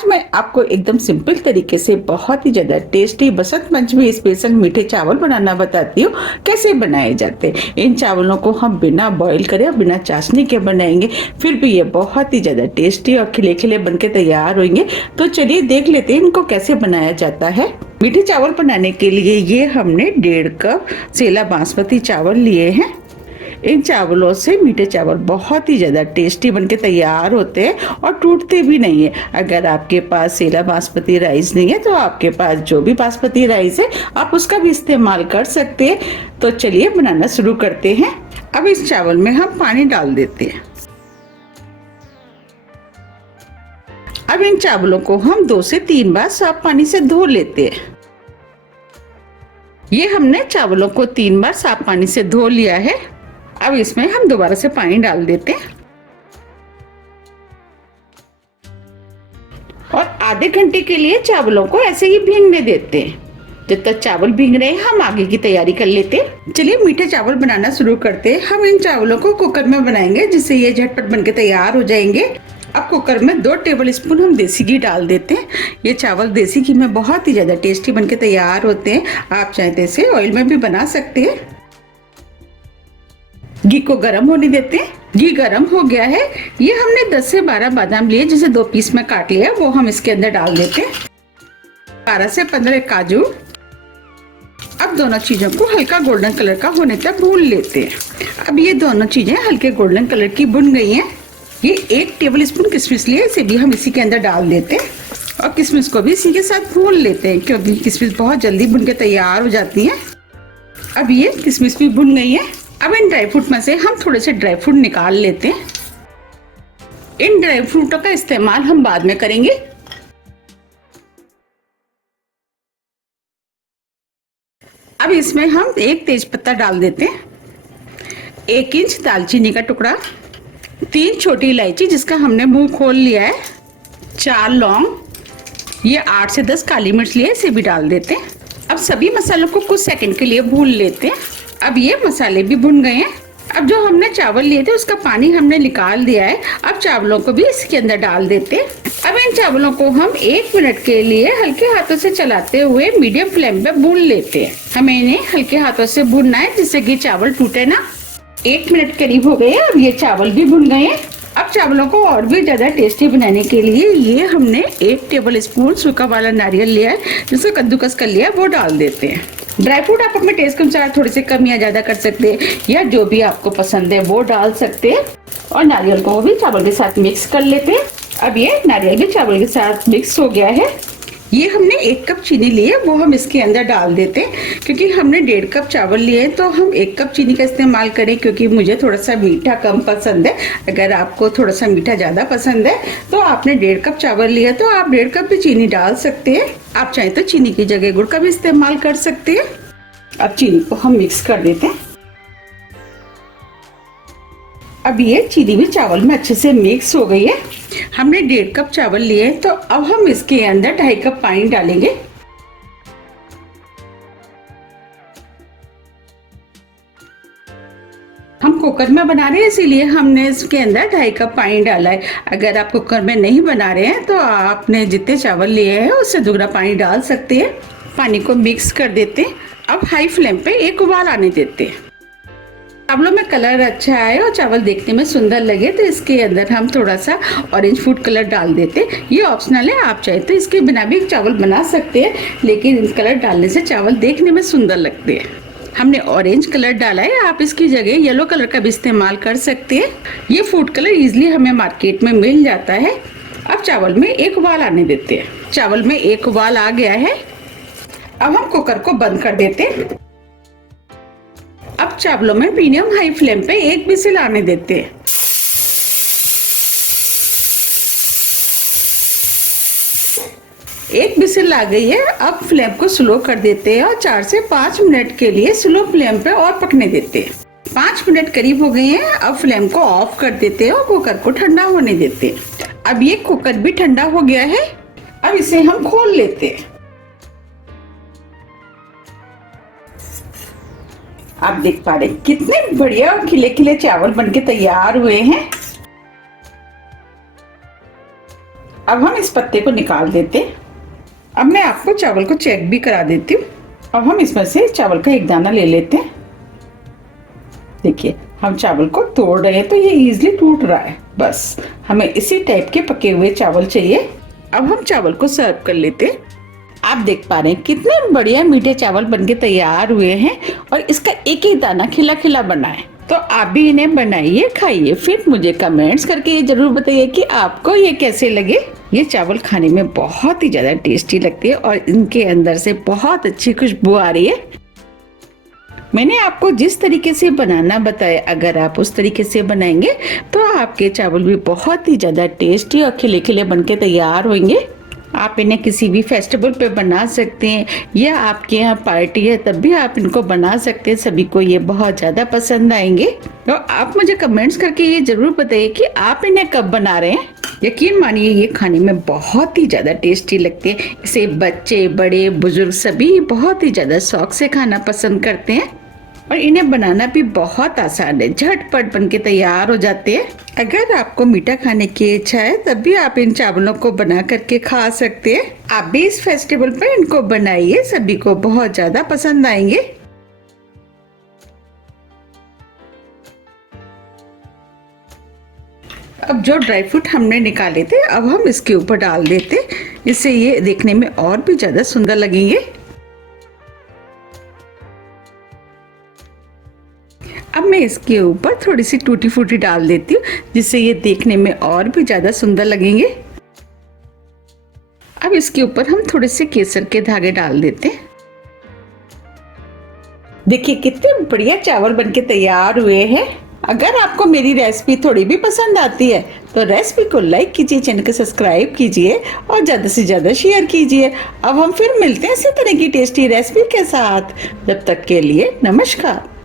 आज मैं आपको एकदम सिंपल तरीके से बहुत ही ज्यादा टेस्टी बसंत पंचमी स्पेशल मीठे चावल बनाना बताती हूँ कैसे बनाए जाते हैं। इन चावलों को हम बिना बॉईल करे और बिना चाशनी के बनाएंगे, फिर भी ये बहुत ही ज्यादा टेस्टी और खिले खिले बनके तैयार होंगे। तो चलिए देख लेते हैं इनको कैसे बनाया जाता है। मीठे चावल बनाने के लिए ये हमने 1.5 कप सेला बासमती चावल लिए हैं। इन चावलों से मीठे चावल बहुत ही ज़्यादा टेस्टी बनके तैयार होते हैं और टूटते भी नहीं है। अगर आपके पास सेला बासमती राइस नहीं है तो आपके पास जो भी बासमती राइस है आप उसका भी इस्तेमाल कर सकते हैं। तो चलिए बनाना शुरू करते हैं। अब इस चावल में हम पानी डाल देते हैं। अब इन चावलों को हम 2 से 3 बार साफ पानी से धो लेते हैं। ये हमने चावलों को 3 बार साफ पानी से धो लिया है। अब इसमें हम दोबारा से पानी डाल देते हैं और आधे घंटे के लिए चावलों को ऐसे ही भीगने देते हैं। जब तक चावल भीग रहे हैं हम आगे की तैयारी कर लेते हैं। चलिए मीठे चावल बनाना शुरू करते हैं। हम इन चावलों को कुकर में बनाएंगे जिससे ये झटपट बनके तैयार हो जाएंगे। अब कुकर में 2 टेबल स्पून हम देसी घी डाल देते हैं। ये चावल देसी घी में बहुत ही ज्यादा टेस्टी बनके तैयार होते हैं। आप चाहे तो इसे ऑयल में भी बना सकते हैं। घी को गर्म होने देते हैं। घी गर्म हो गया है। ये हमने 10 से 12 बादाम लिए जिसे 2 पीस में काट लिया, वो हम इसके अंदर डाल देते हैं। 12 से 15 काजू। अब दोनों चीजों को हल्का गोल्डन कलर का होने तक भून लेते हैं। अब ये दोनों चीजें हल्के गोल्डन कलर की भुन गई हैं। ये 1 टेबल स्पून किशमिश लिए, इसे भी हम इसी के अंदर डाल देते हैं और किशमिश को भी इसी के साथ भून लेते हैं क्योंकि किशमिश बहुत जल्दी भुन के तैयार हो जाती है। अब ये किशमिश भी भुन गई है। अब इन ड्राई फ्रूट में से हम थोड़े से ड्राई फ्रूट निकाल लेते हैं। इन ड्राई फ्रूटों का इस्तेमाल हम बाद में करेंगे। अब इसमें हम 1 तेजपत्ता डाल देते हैं, 1 इंच दालचीनी का टुकड़ा, 3 छोटी इलायची जिसका हमने मुंह खोल लिया है, 4 लौंग, ये 8 से 10 काली मिर्च लिए, इसे भी डाल देते हैं। अब सभी मसालों को कुछ सेकंड के लिए भून लेते हैं। अब ये मसाले भी भुन गए हैं। अब जो हमने चावल लिए थे उसका पानी हमने निकाल दिया है। अब चावलों को भी इसके अंदर डाल देते हैं। अब इन चावलों को हम 1 मिनट के लिए हल्के हाथों से चलाते हुए मीडियम फ्लेम पे भून लेते हैं। हमें इन्हें हल्के हाथों से भूनना है जिससे कि चावल टूटे ना। 1 मिनट करीब हो गए। अब ये चावल भी भुन गए हैं। अब चावलों को और भी ज्यादा टेस्टी बनाने के लिए ये हमने 1 टेबल स्पून सूखा वाला नारियल लिया है जिसको कद्दूकस कर लिया, वो डाल देते हैं। ड्राई फ्रूट आप अपने टेस्ट के अनुसार थोड़े से कम या ज्यादा कर सकते हैं या जो भी आपको पसंद है वो डाल सकते हैं। और नारियल को भी चावल के साथ मिक्स कर लेते हैं। अब ये नारियल भी चावल के साथ मिक्स हो गया है। ये हमने 1 कप चीनी ली है, वो हम इसके अंदर डाल देते हैं। क्योंकि हमने 1.5 कप चावल लिए हैं तो हम 1 कप चीनी का इस्तेमाल करें क्योंकि मुझे थोड़ा सा मीठा कम पसंद है। अगर आपको थोड़ा सा मीठा ज़्यादा पसंद है तो आपने 1.5 कप चावल लिया तो आप 1.5 कप भी चीनी डाल सकते हैं। आप चाहे तो चीनी की जगह गुड़ का भी इस्तेमाल कर सकते हैं। अब चीनी को हम मिक्स कर देते हैं। अब ये चीनी भी चावल में अच्छे से मिक्स हो गई है। हमने 1.5 कप चावल लिए तो अब हम इसके अंदर 2.5 कप पानी डालेंगे। हम कुकर में बना रहे हैं इसीलिए हमने इसके अंदर 2.5 कप पानी डाला है। अगर आप कुकर में नहीं बना रहे हैं तो आपने जितने चावल लिए हैं उससे दुगना पानी डाल सकते हैं। पानी को मिक्स कर देते हैं। अब हाई फ्लेम पे एक उबाल आने देते हैं। चावलों में कलर अच्छा आए और चावल देखने में सुंदर लगे तो इसके अंदर हम थोड़ा सा ऑरेंज फूड कलर डाल देते हैं। ये ऑप्शनल है, आप चाहे तो इसके बिना भी चावल बना सकते हैं, लेकिन कलर डालने से चावल देखने में सुंदर लगते हैं। हमने ऑरेंज कलर डाला है, आप इसकी जगह येलो कलर का भी इस्तेमाल कर सकते हैं। ये फूड कलर इजिली हमें मार्केट में मिल जाता है। अब चावल में एक उबाल आने देते हैं। चावल में एक उबाल आ गया है। अब हम कुकर को बंद कर देते हैं। अब चावलों में मीडियम हाई फ्लेम पे 1 विसिल आने देते हैं। एक विसिल आ गई है। अब फ्लेम को स्लो कर देते हैं और 4 से 5 मिनट के लिए स्लो फ्लेम पे और पकने देते हैं। 5 मिनट करीब हो गए हैं। अब फ्लेम को ऑफ कर देते हैं और कुकर को ठंडा होने देते हैं। अब ये कुकर भी ठंडा हो गया है। अब इसे हम खोल लेते हैं। आप देख पा रहे हैं कितने बढ़िया और खिले खिले चावल बनके तैयार हुए हैं। अब हम इस पत्ते को निकाल देते हैं। अब मैं आपको चावल को चेक भी करा देती हूँ। अब हम इसमें से चावल का एक दाना ले लेते हैं। देखिए हम चावल को तोड़ रहे हैं तो ये इजीली टूट रहा है। बस हमें इसी टाइप के पके हुए चावल चाहिए। अब हम चावल को सर्व कर लेते हैं। आप देख पा रहे हैं कितने बढ़िया मीठे चावल बनके तैयार हुए हैं और इसका एक ही दाना खिला खिला बना है। तो आप भी इन्हें बनाइए, खाइए, फिर मुझे कमेंट्स करके ये जरूर बताइए कि आपको ये कैसे लगे। ये चावल खाने में बहुत ही ज्यादा टेस्टी लगते हैं और इनके अंदर से बहुत अच्छी खुशबू आ रही है। मैंने आपको जिस तरीके से बनाना बताया, अगर आप उस तरीके से बनाएंगे तो आपके चावल भी बहुत ही ज्यादा टेस्टी और खिले खिले बनके तैयार होंगे। आप इन्हें किसी भी फेस्टिवल पे बना सकते हैं या आपके यहाँ पार्टी है तब भी आप इनको बना सकते हैं। सभी को ये बहुत ज़्यादा पसंद आएंगे। तो आप मुझे कमेंट्स करके ये जरूर बताइए कि आप इन्हें कब बना रहे हैं। यकीन मानिए ये खाने में बहुत ही ज़्यादा टेस्टी लगते हैं। इसे बच्चे, बड़े, बुजुर्ग सभी बहुत ही ज़्यादा शौक से खाना पसंद करते हैं और इन्हें बनाना भी बहुत आसान है, झटपट बनके तैयार हो जाते हैं। अगर आपको मीठा खाने की इच्छा है तब भी आप इन चावलों को बना करके खा सकते हैं। आप भी इस फेस्टिवल पर इनको बनाइए, सभी को बहुत ज्यादा पसंद आएंगे। अब जो ड्राई फ्रूट हमने निकाले थे अब हम इसके ऊपर डाल देते, इससे ये देखने में और भी ज्यादा सुंदर लगेंगे। अब मैं इसके ऊपर थोड़ी सी टूटी फूटी डाल देती हूँ जिससे ये देखने में और भी ज्यादा सुंदर लगेंगे। अब इसके ऊपर हम थोड़े से केसर के धागे डाल देते हैं। देखिए कितने बढ़िया चावल बनके तैयार हुए हैं। अगर आपको मेरी रेसिपी थोड़ी भी पसंद आती है तो रेसिपी को लाइक कीजिए, चैनल को सब्सक्राइब कीजिए और ज्यादा से ज्यादा शेयर कीजिए। अब हम फिर मिलते हैं इसी तरह की टेस्टी रेसिपी के साथ। जब तक के लिए नमस्कार।